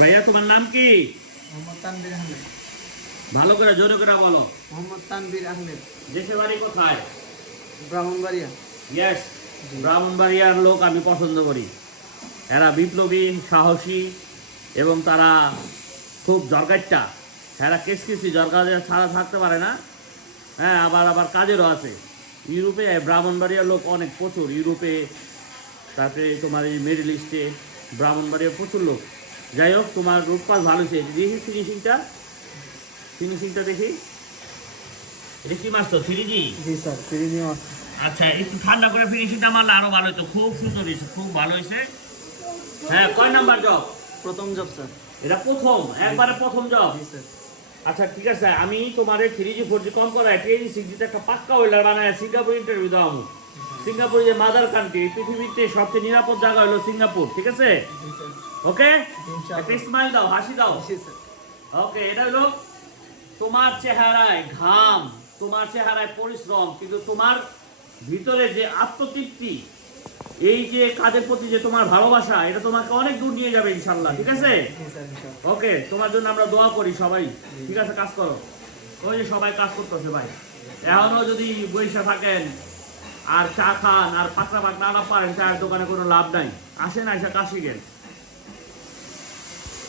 ভাইয়া তোমার নাম কি? মোহাম্মদ তানভীর আহমেদ। ভালো করে জোরে করে বলো। মোহাম্মদ তানভীর আহমেদ। দেশের বাড়ি কোথায়? ব্রাহ্মণবাড়িয়া। ইয়েস, ব্রাহ্মণবাড়িয়ার লোক আমি পছন্দ করি। এরা বিপ্লবী, সাহসী এবং তারা খুব জরগাইটা। এরা কেসকিসি জরগা ছাড়া থাকতে পারে না। হ্যাঁ, আবার আবার কাজেরও আছে। ইউরোপে ব্রাহ্মণবাড়িয়ার লোক অনেক প্রচুর। ইউরোপে, তারপরে তোমার এই মিডল ইস্টে ব্রাহ্মণবাড়িয়ার প্রচুর লোক। যাই হোক, তোমার রূপপাল ভালো হয়েছে। দেখি ফিনিশিংটা দেখি। এটা কি মারছো? 3G? জি স্যার, ফিরিনি মাছ। আচ্ছা, একটু ঠান্ডা করে ফিনিশিংটা মারলে আরো ভালো হতো। খুব সুন্দর হয়েছে, খুব ভালো হয়েছে। হ্যাঁ, কয় নাম্বার জব? প্রথম জব স্যার। এটা প্রথম, একবারে প্রথম জব। জি স্যার। আচ্ছা ঠিক আছে, আমি তোমার 3G 4G কম করায় 6Gতে একটা পাক্কা ওয়েল্ডার বানায় সিঙ্গাপুর ইন্টারভিউ দাও। সিঙ্গাপুর যে মাদার কান্ট্রি, পৃথিবীতে সবচেয়ে নিরাপদ জায়গা হলো সিঙ্গাপুর। ঠিক আছে? জি স্যার। ওকে, ইনশাআল্লাহ। একটা স্মাইল দাও, হাসি দাও। জি স্যার। ওকে, এটা হলো তোমার চেহারায় ঘাম, তোমার চেহারায় পরিশ্রম, কিন্তু তোমার ভিতরে যে আত্মতৃপ্তি, এই যে কাজের প্রতি যে তোমার ভালোবাসা, এটা তোমাকে অনেক দূর নিয়ে যাবে ইনশাল্লাহ। ঠিক আছে? জি স্যার, ইনশাআল্লাহ। ওকে, তোমার জন্য আমরা দোয়া করি সবাই। ঠিক আছে, কাজ করো। ওই যে সবাই কাজ করতেছে ভাই। এখনো যদি বৈশা থাকেন আর চা খান আর পাকড়া পাক না পারেন, চায়ের দোকানে কোনো লাভ নাই। আসেন, আইসা কাজ শিখেন।